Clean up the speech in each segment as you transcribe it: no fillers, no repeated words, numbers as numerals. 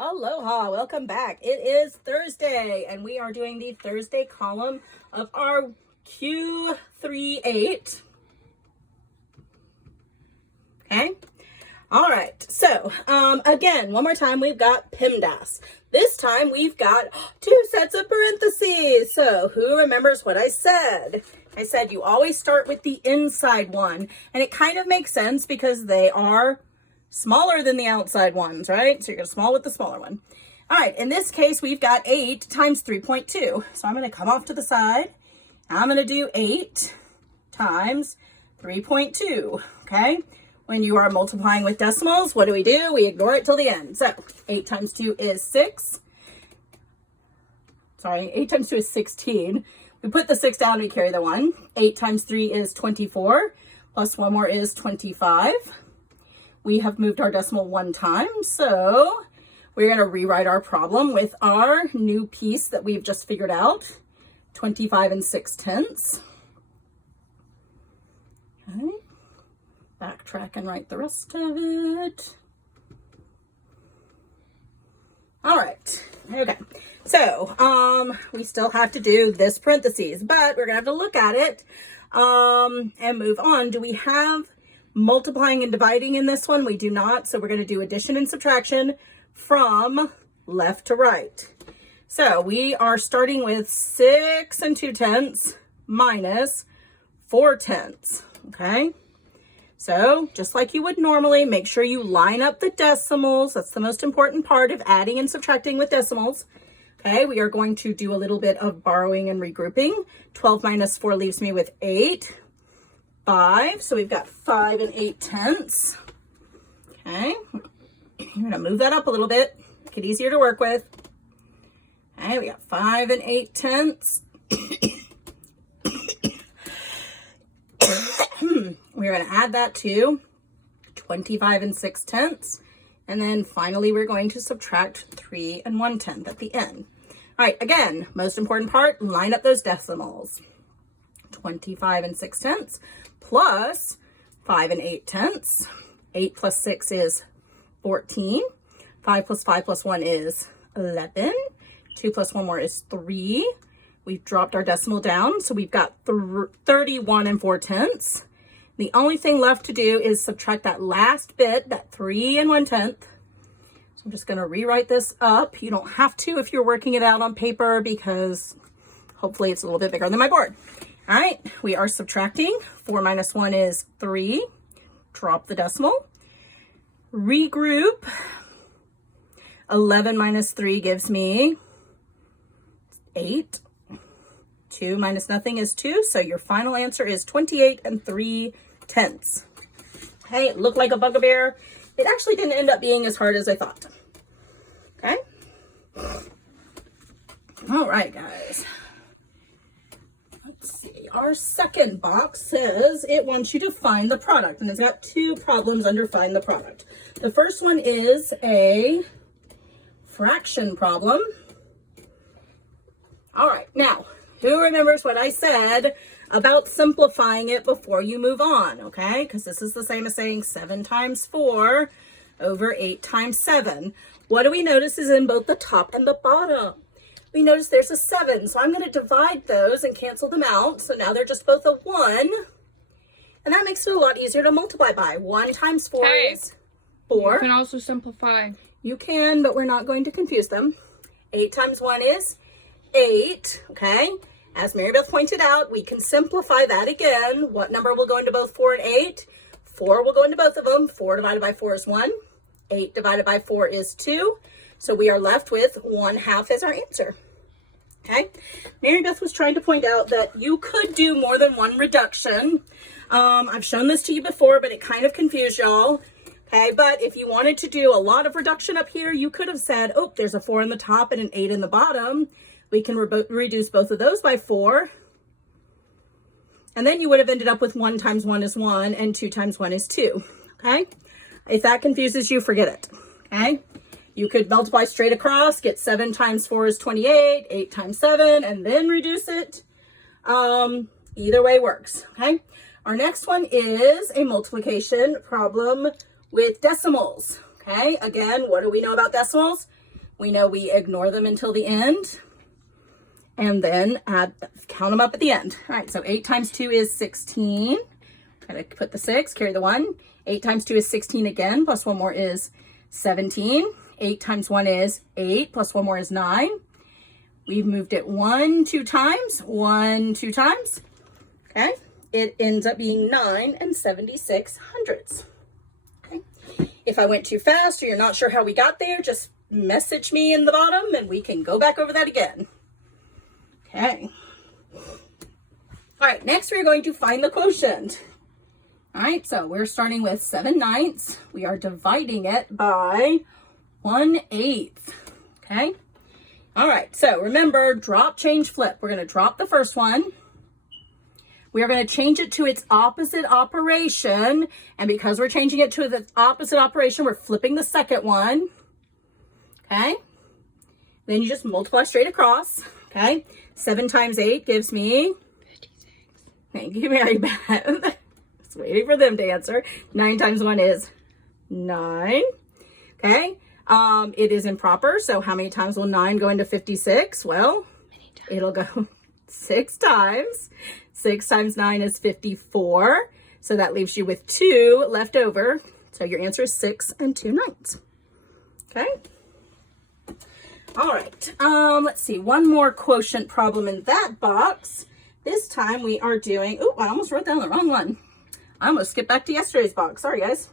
Aloha, welcome back. It is Thursday and we are doing the Thursday column of our Q38. Okay. All right. So, again, one more time, we've got PEMDAS. This time we've got two sets of parentheses. So who remembers what I said? I said you always start with the inside one, and it kind of makes sense because they are smaller than the outside ones, right? So you're going to small with the smaller one. All right, in this case, we've got 8 times 3.2. So I'm going to come off to the side. I'm going to do 8 times 3.2, okay? When you are multiplying with decimals, what do? We ignore it till the end. So 8 times 2 is 6. Sorry, 8 times 2 is 16. We put the 6 down, we carry the 1. 8 times 3 is 24. Plus 1 more is 25. We have moved our decimal 1 time, so we're going to rewrite our problem with our new piece that we've just figured out, 25 and 6/10. Okay. Backtrack and write the rest of it. All right. Okay. So, we still have to do this parentheses, but we're going to have to look at it and move on. Do we have multiplying and dividing in this one? We do not. So we're going to do addition and subtraction from left to right. So we are starting with 6 2/10 minus 4/10. Okay. So just like you would normally, make sure you line up the decimals. That's the most important part of adding and subtracting with decimals. Okay, we are going to do a little bit of borrowing and regrouping. 12 minus 4 leaves me with 8. 5, so we've got 5 and 8/10. Okay, I'm going to move that up a little bit, make it easier to work with. Okay, we got 5 and 8/10. We're going to add that to 25 and 6/10. And then finally, we're going to subtract 3 and 1/10 at the end. All right, again, most important part, line up those decimals. 25 and 6/10 plus 5 and 8/10. 8 plus 6 is 14. 5 plus 5 plus 1 is 11. 2 plus 1 more is 3. We've dropped our decimal down, so we've got 31 and 4/10. The only thing left to do is subtract that last bit, that 3 and 1/10. So I'm just going to rewrite this up. You don't have to if you're working it out on paper because hopefully it's a little bit bigger than my board. All right, we are subtracting. 4 minus 1 is 3. Drop the decimal. Regroup. 11 minus 3 gives me 8. 2 minus nothing is 2, so your final answer is 28 and 3/10. Hey, it looked like a bugaboo. It actually didn't end up being as hard as I thought. Okay? All right, guys. Let's see. Our second box says it wants you to find the product, and it's got 2 problems under find the product. The first one is a fraction problem. All right, now, who remembers what I said about simplifying it before you move on, okay? Because this is the same as saying 7 times 4 over 8 times 7. What do we notice is in both the top and the bottom? We notice there's a 7, so I'm going to divide those and cancel them out. So now they're just both a 1, and that makes it a lot easier to multiply by. 1 times 4 is 4. You can also simplify. You can, but we're not going to confuse them. 8 times 1 is 8, okay? As Mary Beth pointed out, we can simplify that again. What number will go into both 4 and 8? 4 will go into both of them. 4 divided by 4 is 1. 8 divided by 4 is 2. So we are left with 1/2 as our answer. Okay? Mary Beth was trying to point out that you could do more than one reduction. I've shown this to you before, but it kind of confused y'all. Okay, but if you wanted to do a lot of reduction up here, you could have said, oh, there's a 4 in the top and an 8 in the bottom. We can reduce both of those by 4. And then you would have ended up with 1 times 1 is 1 and 2 times 1 is 2. Okay? If that confuses you, forget it. Okay? You could multiply straight across, get 7 times 4 is 28, 8 times 7, and then reduce it. Either way works. Okay? Our next one is a multiplication problem with decimals. Okay, again, what do we know about decimals? We know we ignore them until the end and then count them up at the end. All right, so 8 times 2 is 16. Gotta put the 6, carry the 1. 8 times 2 is 16 again, plus 1 more is 17. 8 times 1 is 8, plus 1 more is 9. We've moved it 1, 2 times, 1, 2 times. Okay, it ends up being 9 76/100. Okay, if I went too fast or you're not sure how we got there, just message me in the bottom and we can go back over that again. Okay. All right, next we're going to find the quotient. All right, so we're starting with 7/9. We are dividing it by 1/8. Okay. All right, so remember, drop, change, flip. We're going to drop the first one. We are going to change it to its opposite operation. And because we're changing it to the opposite operation, we're flipping the second one. Okay. Then you just multiply straight across. Okay. 7 times 8 gives me 56. Thank you, Mary Beth. Just waiting for them to answer. 9 times 1 is 9. Okay. It is improper. So how many times will 9 go into 56? Well, it'll go 6 times. 6 times 9 is 54. So that leaves you with 2 left over. So your answer is 6 2/9. Okay. All right. Let's see. One more quotient problem in that box. This time we are doing, oh, I almost wrote down the wrong one. I almost skipped back to yesterday's box. Sorry, guys.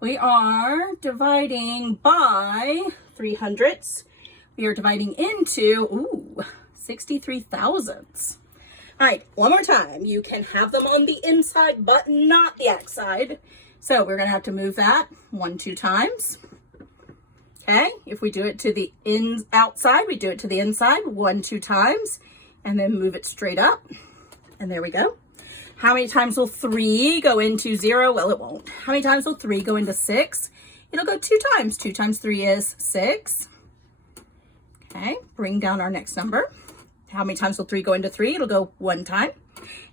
We are dividing by 300ths. We are dividing into, 63 thousandths. All right, one more time. You can have them on the inside, but not the outside. So we're going to have to move that 1, 2 times. Okay, if we do it to the outside, we do it to the inside 1, 2 times, and then move it straight up. And there we go. How many times will 3 go into 0? Well, it won't. How many times will 3 go into 6? It'll go 2 times. 2 times 3 is 6. Okay, bring down our next number. How many times will 3 go into 3? It'll go 1 time.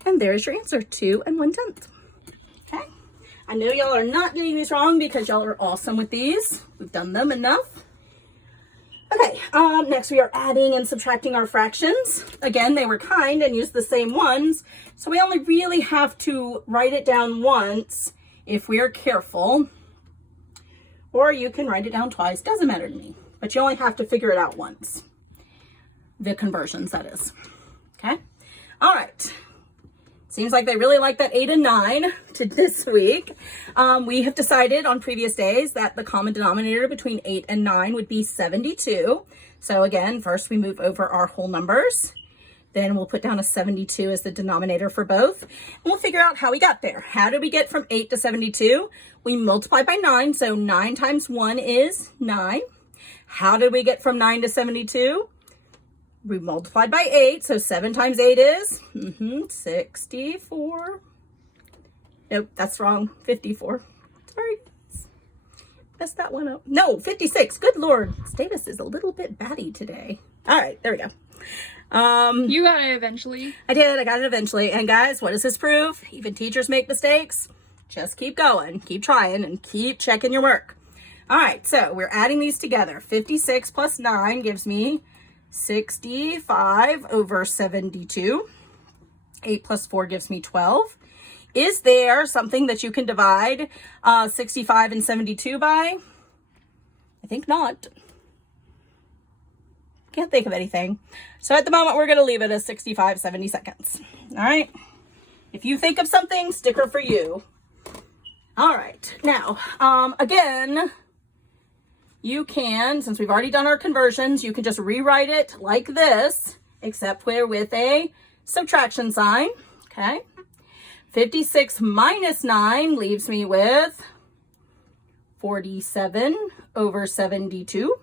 And there's your answer, 2 1/10. Okay, I know y'all are not getting these wrong because y'all are awesome with these. We've done them enough. Okay, next we are adding and subtracting our fractions. Again, they were kind and used the same ones, so we only really have to write it down once if we are careful. Or you can write it down twice, doesn't matter to me. But you only have to figure it out once. The conversions, that is. Okay, all right. Seems like they really like that 8 and 9 to this week. We have decided on previous days that the common denominator between 8 and 9 would be 72. So again, first we move over our whole numbers. Then we'll put down a 72 as the denominator for both. And we'll figure out how we got there. How did we get from 8 to 72? We multiply by 9. So 9 times 1 is 9. How did we get from 9 to 72? We multiplied by 8, so 7 times 8 is 64. Nope, that's wrong. 54. Sorry. Messed that one up. No, 56. Good Lord. Davis is a little bit batty today. All right, there we go. You got it eventually. I did. I got it eventually. And guys, what does this prove? Even teachers make mistakes. Just keep going. Keep trying and keep checking your work. All right, so we're adding these together. 56 plus 9 gives me 65 over 72. 8 plus 4 gives me 12. Is there something that you can divide 65 and 72 by? I think not. Can't think of anything. So at the moment, we're going to leave it as 65, 70 seconds. All right. If you think of something, sticker for you. All right. Now, again, you can, since we've already done our conversions, you can just rewrite it like this, except with a subtraction sign, okay? 56 minus 9 leaves me with 47 over 72.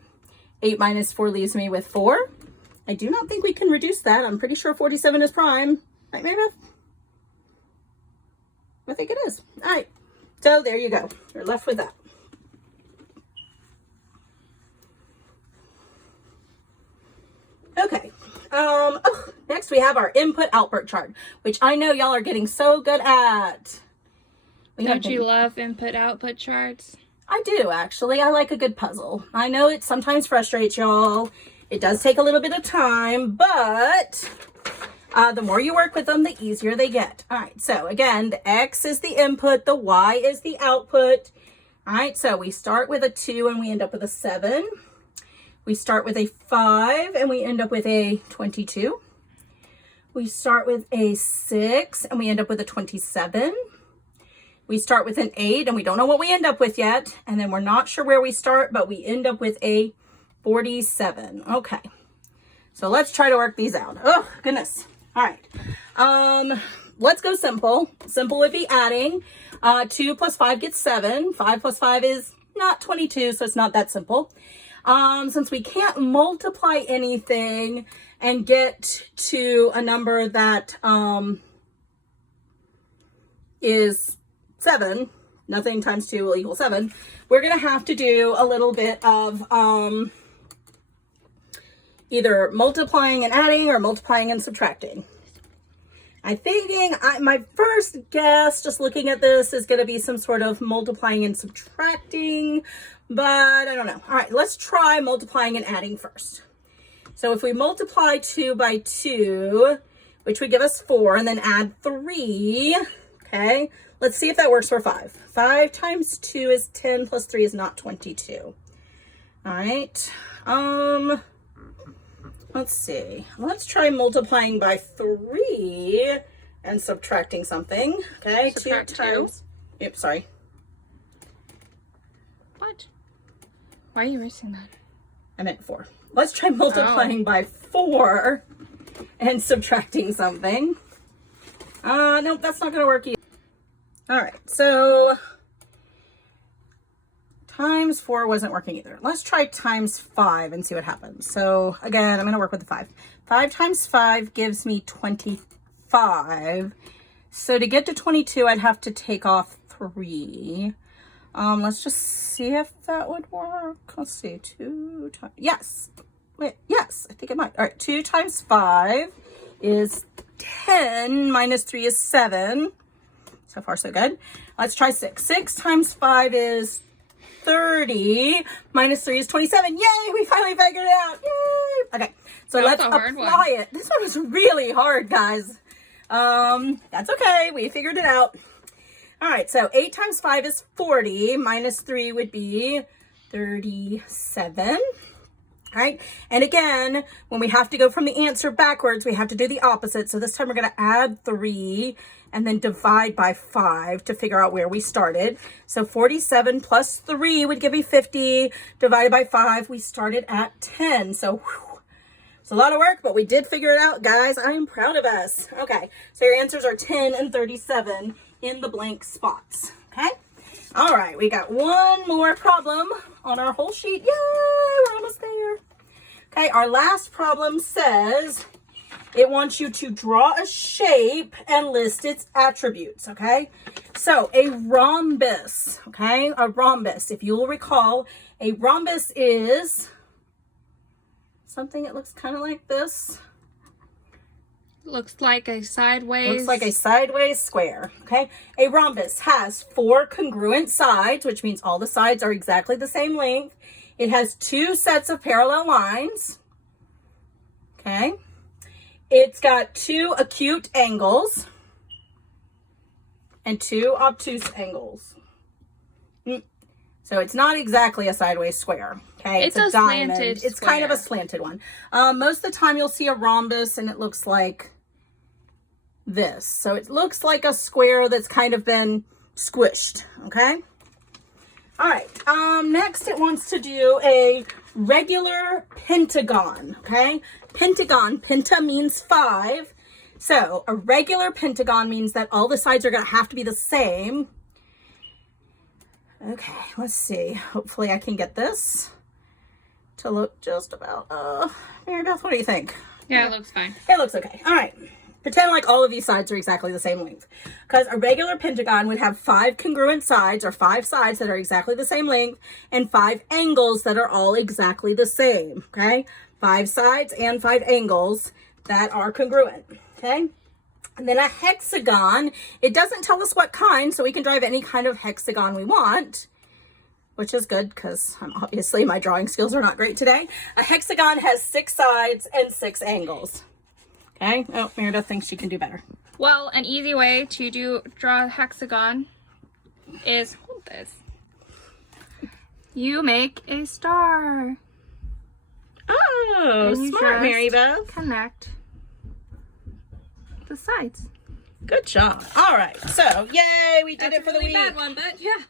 8 minus 4 leaves me with 4. I do not think we can reduce that. I'm pretty sure 47 is prime. Right, Mary Beth? I think it is. All right. So there you go. You're left with that. Okay, next we have our input-output chart, which I know y'all are getting so good at. Don't you love input-output charts? I do, actually. I like a good puzzle. I know it sometimes frustrates y'all. It does take a little bit of time, but the more you work with them, the easier they get. All right, so again, the X is the input, the Y is the output. All right, so we start with a 2 and we end up with a 7. We start with a 5 and we end up with a 22. We start with a 6 and we end up with a 27. We start with an 8 and we don't know what we end up with yet. And then we're not sure where we start, but we end up with a 47. Okay, so let's try to work these out. Oh, goodness. All right, let's go simple. Simple would be adding. 2 plus 5 gets 7. 5 plus 5 is not 22, so it's not that simple. Since we can't multiply anything and get to a number that is 7, nothing times 2 will equal 7, we're going to have to do a little bit of either multiplying and adding or multiplying and subtracting. I'm thinking my first guess, just looking at this, is going to be some sort of multiplying and subtracting, but I don't know. All right, let's try multiplying and adding first. So if we multiply 2 by 2, which would give us 4, and then add 3, okay, let's see if that works for 5. 5 times 2 is 10 plus 3 is not 22. All right, let's see. Let's try multiplying by 3 and subtracting something. Okay, Subtract 2 times. Yep, sorry. What? Why are you erasing that? I meant 4. Let's try multiplying by 4 and subtracting something. Nope, that's not going to work either. All right, so times 4 wasn't working either. Let's try times 5 and see what happens. So again, I'm going to work with the 5. 5 times 5 gives me 25. So to get to 22, I'd have to take off 3. Let's just see if that would work. Let's see, 2 times, yes. Wait, yes, I think it might. All right, 2 times 5 is 10, minus 3 is 7. So far, so good. Let's try 6. 6 times 5 is 30, minus 3 is 27. Yay, we finally figured it out. Yay. Okay, so let's apply it. This one was really hard, guys. That's okay, we figured it out. All right, so 8 times 5 is 40, minus 3 would be 37. All right, and again, when we have to go from the answer backwards, we have to do the opposite. So this time we're going to add 3 and then divide by 5 to figure out where we started. So 47 plus 3 would give me 50. Divided by 5, we started at 10. So whew, it's a lot of work, but we did figure it out, guys. I am proud of us. Okay, so your answers are 10 and 37 in the blank spots. Okay, all right, we got one more problem on our whole sheet. Yay, we're almost there. Okay, our last problem says it wants you to draw a shape and list its attributes. Okay, so a rhombus. Okay, a rhombus, if you will recall, a rhombus is something that looks kind of like this. Looks like a sideways. Looks like a sideways square. Okay, a rhombus has 4 congruent sides, which means all the sides are exactly the same length. It has 2 sets of parallel lines. Okay, it's got 2 acute angles and 2 obtuse angles. So it's not exactly a sideways square. Okay, it's a diamond. slanted It's square. kind of a slanted one. Most of the time you'll see a rhombus and it looks like this. So it looks like a square that's kind of been squished. Okay. All right. Next it wants to do a regular pentagon. Okay. Pentagon. Penta means 5. So a regular pentagon means that all the sides are going to have to be the same. Okay, let's see. Hopefully I can get this to look just about, Mary Beth, what do you think? Yeah, it looks fine. It looks okay. All right. Pretend like all of these sides are exactly the same length. Because a regular pentagon would have 5 congruent sides, or 5 sides that are exactly the same length, and 5 angles that are all exactly the same. Okay? 5 sides and 5 angles that are congruent. Okay? And then a hexagon, it doesn't tell us what kind, so we can drive any kind of hexagon we want. which is good because obviously my drawing skills are not great today. A hexagon has 6 sides and 6 angles. Okay. Oh, Meredith thinks she can do better. Well, an easy way to draw a hexagon is hold this. You make a star. Oh, And you smart, just Mary Beth. Connect the sides. Good job. All right. So, yay, we did it for the week. Bad one, but yeah.